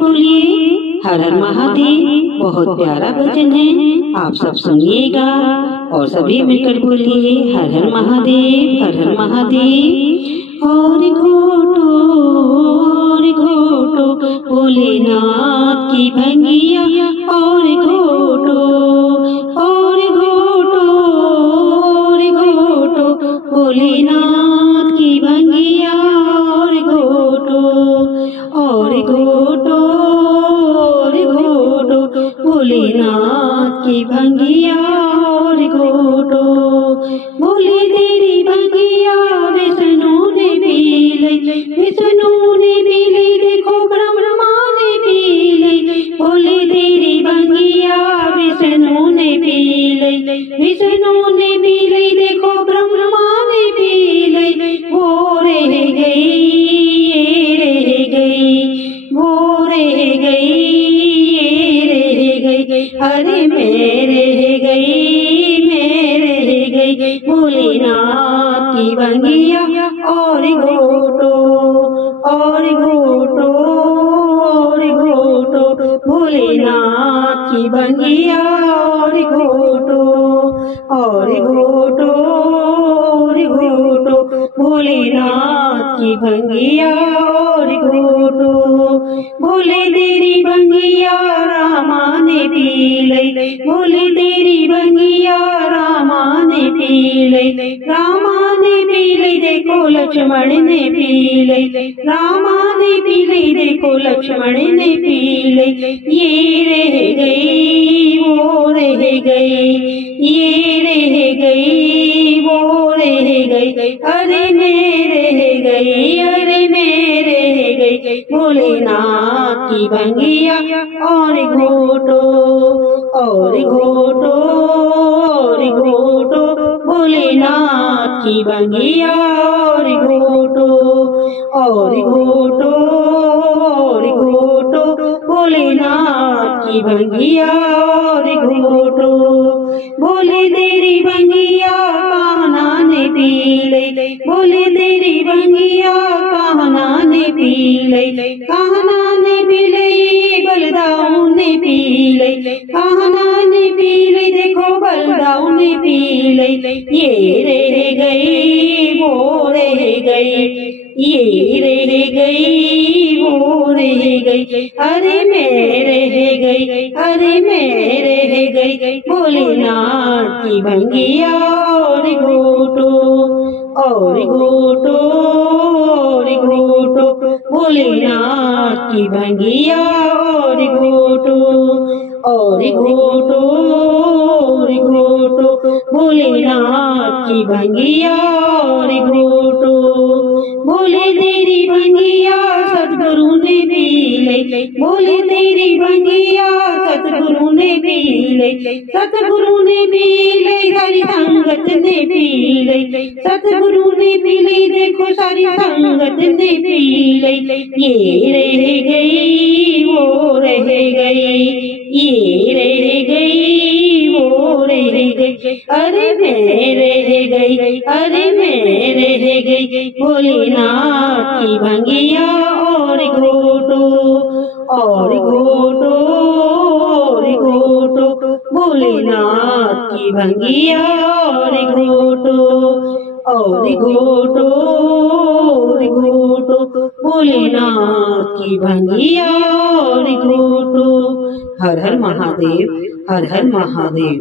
बोलिए हर हर महादेव। बहुत प्यारा भजन है, आप सब सुनिएगा और सभी मिलकर बोलिए हर हर महादेव, हर हर महादेव। और घोटो भोलेनाथ की भंगिया, और घोटो भोलेनाथ की भंगिया, और घोटो भोलेनाथ की भंगिया, और घोटो। भोले तेरी भंगिया विष्णु ने पी ली, देखो ब्रह्मा ने पी ली। भोले तेरी भंगिया विष्णु ने पी ली, देखो ब्रह्मा ने पी ली। वो रह गई, अरे मेरे गई भोलेनाथ की भंगिया, और घोटो भोलेनाथ की भंगिया, और घोटो भोलेनाथ की भंगिया, और घोटो। भोले तेरी भंगिया रामा ने पी ली, भोले तेरी भंगिया रामा ने पी ली। रामा ने पी ली, देखो लक्ष्मण ने पी ली। रामा ने पी ली, देखो लक्ष्मण ने पी ली। ये रह गई, वो रह गई, ये रह गई, वो रह गई। अरे मेरे गई, अरे मेरे गई भोलेनाथ की भंगिया, और घोटो भोलेनाथ की भंगिया, और घोटो भोलेनाथ की भंगिया, और घोटो। भोले तेरी भंगिया कान्हा ने पी ली, भोले तेरी भंगिया कान्हा ने पी ली। कान्हा ने पी ली, बलदाऊ ने पी ली। कान्हा ने पी ली, देखो बलदाऊ ने पी ली। ये रह गई, वो रह गई, ये रह गई, वो रह गई। अरे मेरे गई, अरे मेरे गई भोलेनाथ की भंगिया, और घोटो भोलेनाथ की भंगिया, और घोटो भोलेनाथ की भंगिया, और घोटो। भोले तेरी भंगिया सतगुरु ने पी ली, भोले तेरी भंगिया सतगुरु ने पी ली। सतगुरु ने पी ली, सारी संगत ने पी ली। सतगुरु ने पी ली, देखो सारी संगत ने पी ली। ये रह गई, वो रह गई, ये रह गई, वो रह गई। अरे मेरे गई, अरे मेरे गई भोलेनाथ की भंगिया, और घोटो भोलेनाथ की भंगिया, और घोटो भोलेनाथ की भंगिया, और घोटो। हर हर महादेव, हर हर महादेव।